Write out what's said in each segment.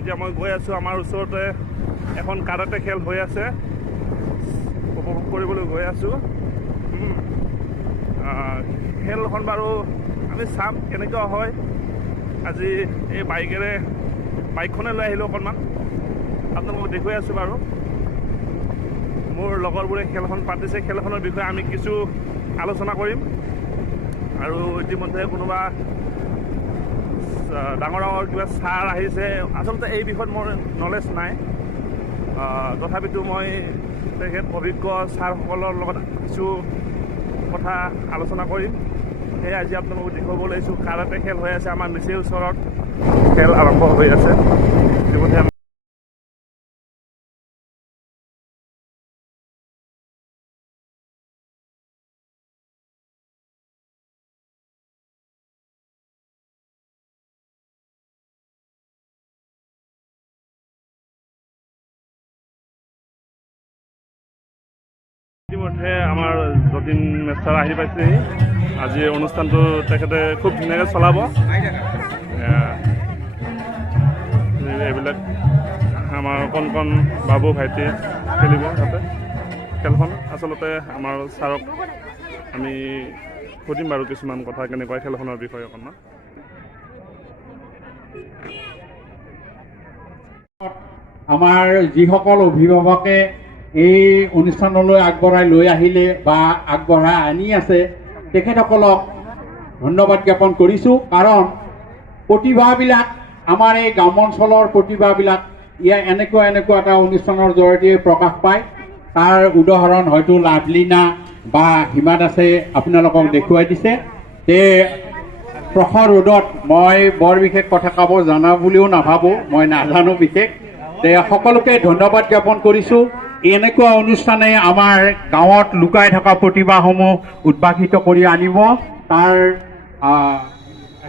এতিয়া মই গৈ আছোঁ আমাৰ ওচৰতে এখন কাৰাটে খেল হৈ আছে, উপভোগ কৰিবলৈ গৈ আছোঁ। খেলখন বাৰু আমি চাম কেনেকুৱা হয়। আজি এই বাইকখনে লৈ আহিলোঁ অকণমান, আপোনালোকক দেখুৱাই আছোঁ বাৰু। মোৰ লগৰবোৰে খেলখন পাতিছে, খেলখনৰ বিষয়ে আমি কিছু আলোচনা কৰিম। আৰু ইতিমধ্যে কোনোবা ডাঙৰ কিবা ছাৰ আহিছে। আচলতে এই বিষয়ত মোৰ নলেজ নাই, তথাপিতো মই তেখেত অভিজ্ঞ ছাৰসকলৰ লগত কিছু কথা আলোচনা কৰিম। সেয়ে আজি আপোনালোকক দেখুৱাব লৈছোঁ। কাৰাটে খেল হৈ আছে আমাৰ নিচেই ওচৰত, খেল আৰম্ভ হৈ আছে ইতিমধ্যে। ইতিমধ্যে আমাৰ যতীন মেষ্টাৰ আহি পাইছেহি। আজি অনুষ্ঠানটো তেখেতে খুব ধুনীয়াকৈ চলাব। এইবিলাক আমাৰ কণ বাবু ভাইটি খেলিব তাতে খেলখন। আচলতে আমাৰ ছাৰক আমি সুধিম বাৰু কিছুমান কথা, কেনেকুৱা খেলখনৰ বিষয়ে অকণমান। আমাৰ যিসকল অভিভাৱকে এই অনুষ্ঠানলৈ আগবঢ়াই লৈ আহিলে বা আগবঢ়াই আনি আছে, তেখেতসকলক ধন্যবাদ জ্ঞাপন কৰিছোঁ। কাৰণ প্ৰতিভাবিলাক, আমাৰ এই গ্ৰামাঞ্চলৰ প্ৰতিভাবিলাক এনেকুৱা এটা অনুষ্ঠানৰ জৰিয়তে প্ৰকাশ পায়। তাৰ উদাহৰণ হয়তো লাভলীনা বা হিমা দাসে আপোনালোকক দেখুৱাই দিছে। প্ৰখৰ ৰ'দত মই বৰ বিশেষ কথা ক'ব জানা বুলিও নাভাবোঁ, মই নাজানো বিশেষ। সকলোকে ধন্যবাদ জ্ঞাপন কৰিছোঁ। এনেকুৱা অনুষ্ঠানে আমাৰ গাঁৱত লুকাই থকা প্ৰতিভাসমূহ উদ্ভাসিত কৰি আনিব। তাৰ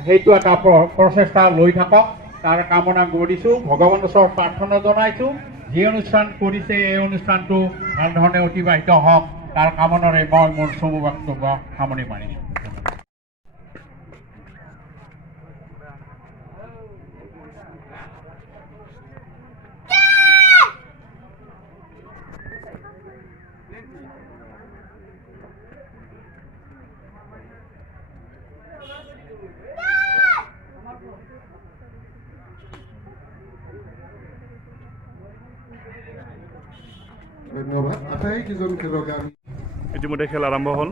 সেইটো এটা প্ৰচেষ্টা লৈ থাকক, তাৰ কামনা কৰিছোঁ। ভগৱানৰ ওচৰত প্ৰাৰ্থনা জনাইছোঁ, যি অনুষ্ঠান কৰিছে এই অনুষ্ঠানটো ভাল ধৰণে অতিবাহিত হওক, তাৰ কামনাৰে মই মোৰ চমু বক্তব্য সামৰণি মাৰিছোঁ। ধন্যবাদ। আটাইকেইজন খেলুৱৈকে আমি ইতিমধ্যে খেল আৰম্ভ হ'ল।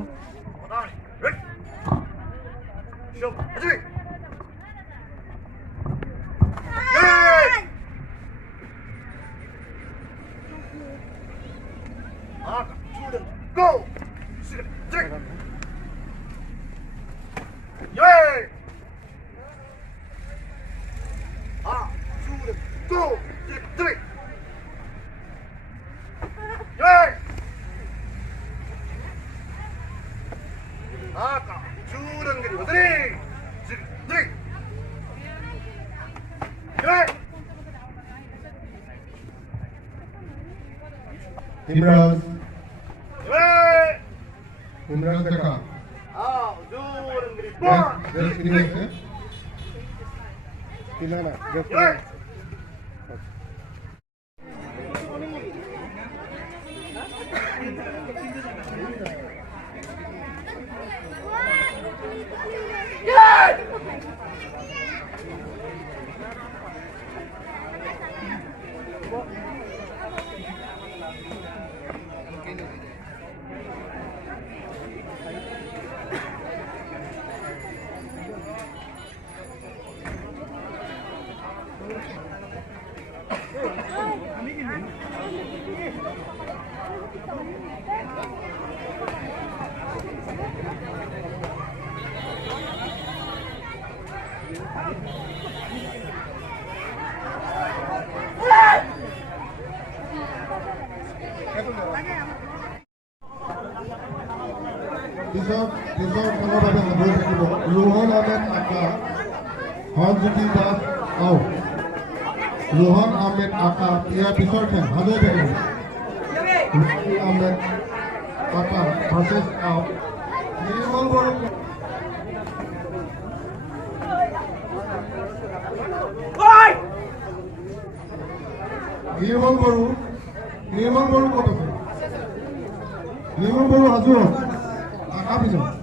Imran Deka. Just relax. Kilana, just relax. পিছৰ খেলৰ বাবে সাজু থাকিব ৰোহন আহমেদ আকা, হৰজ্যোতি দাস আউট। ৰোহন আহমেদ আকা ইয়াৰ পিছৰ খেল সাজু থাকিব। ৰোহন আহমেদ আকা ভাৰ্চেছ আউট। নিৰ্মল বড়ো নিৰ্মল বড়ো ক'ত আছে? নিৰ্মল বড়ো সাজু আশা পিছত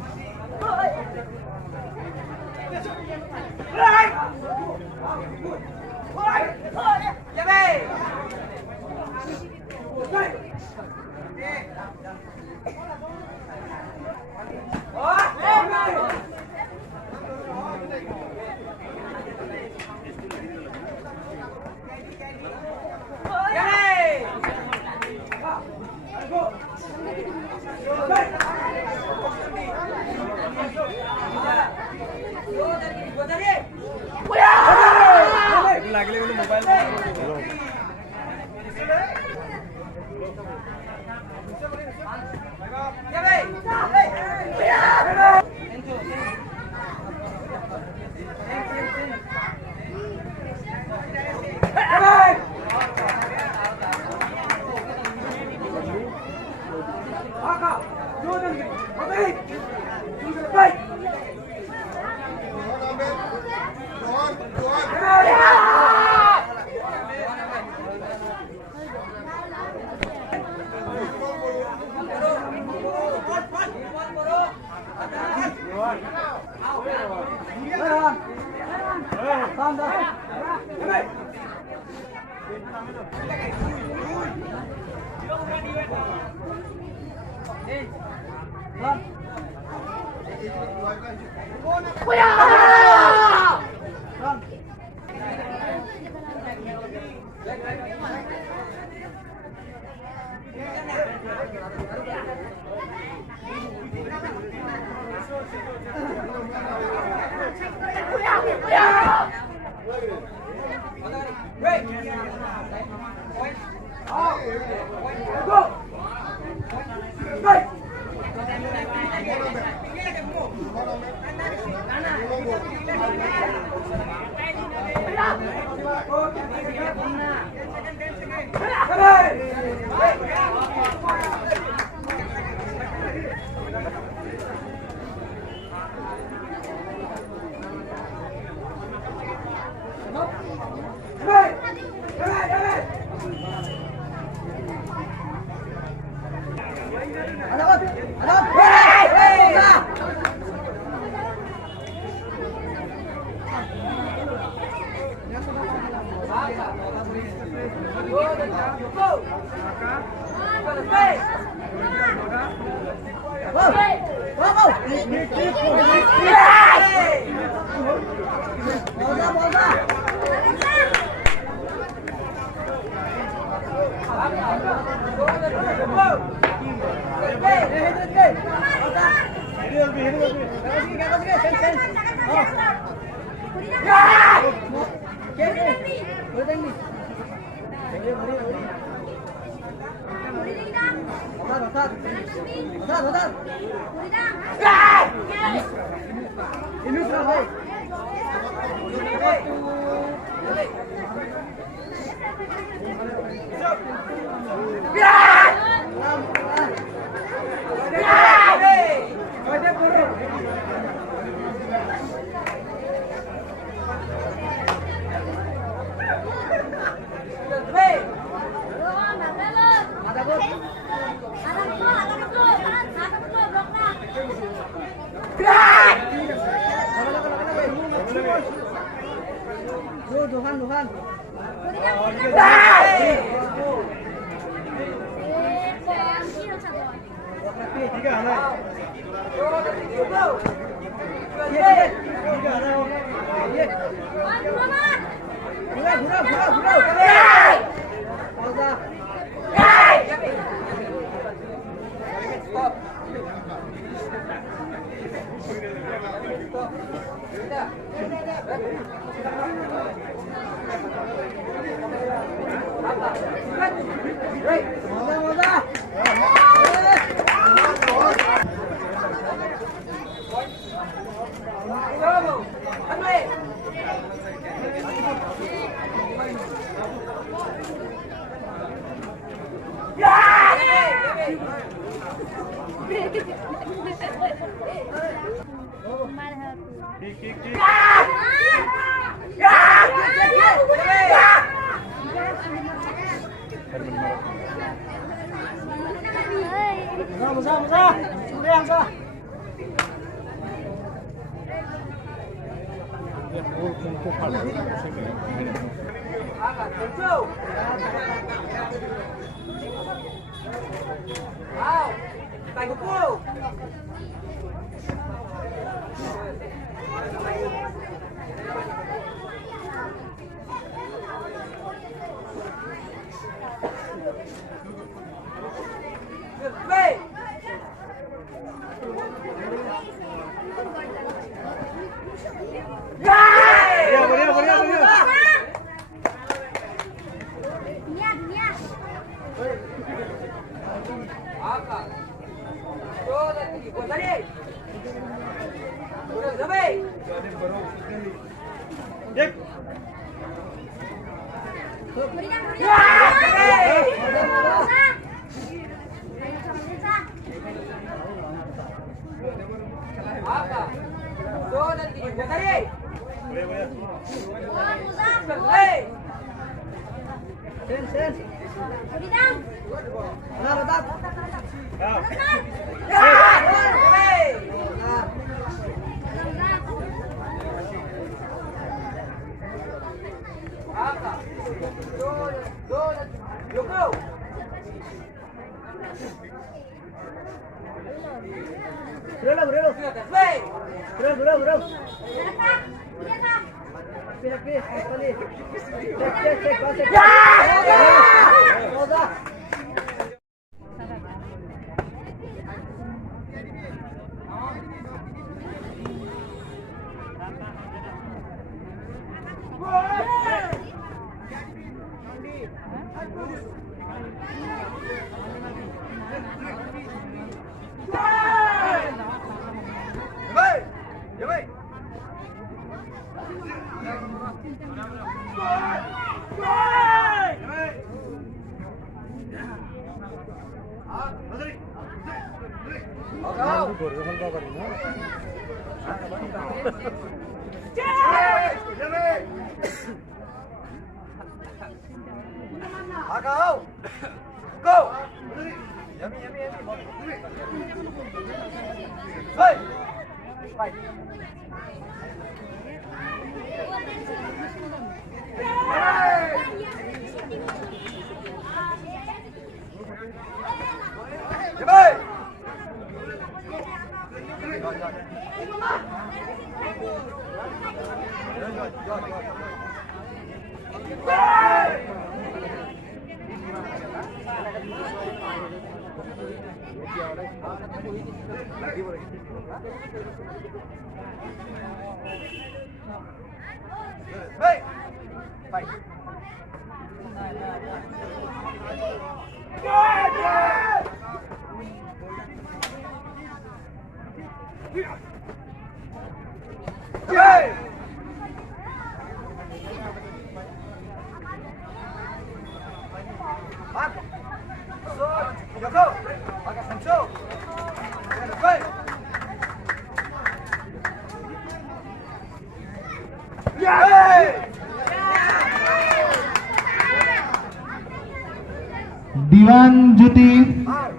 Diwan Jyoti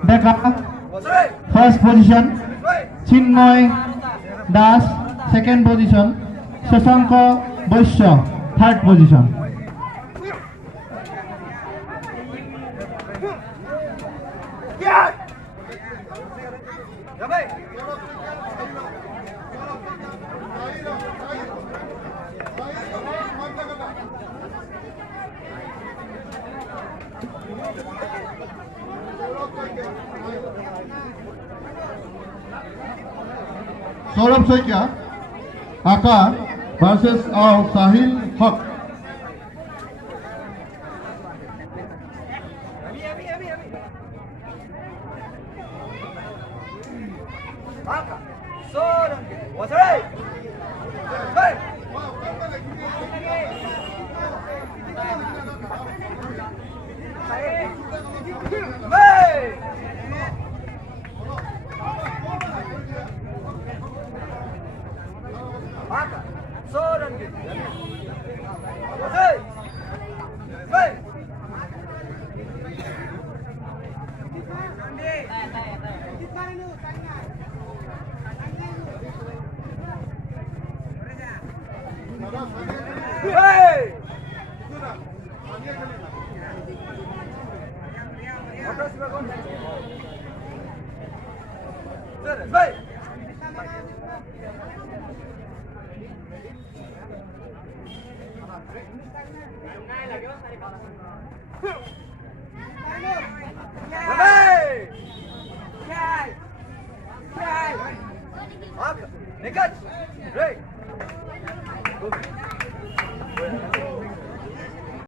Deka first position, Chinmoy Das second position, Shashanka Baishya third position. Saurav Saikia আকা ভাৰ্সেস সাহিল হক। Nekat.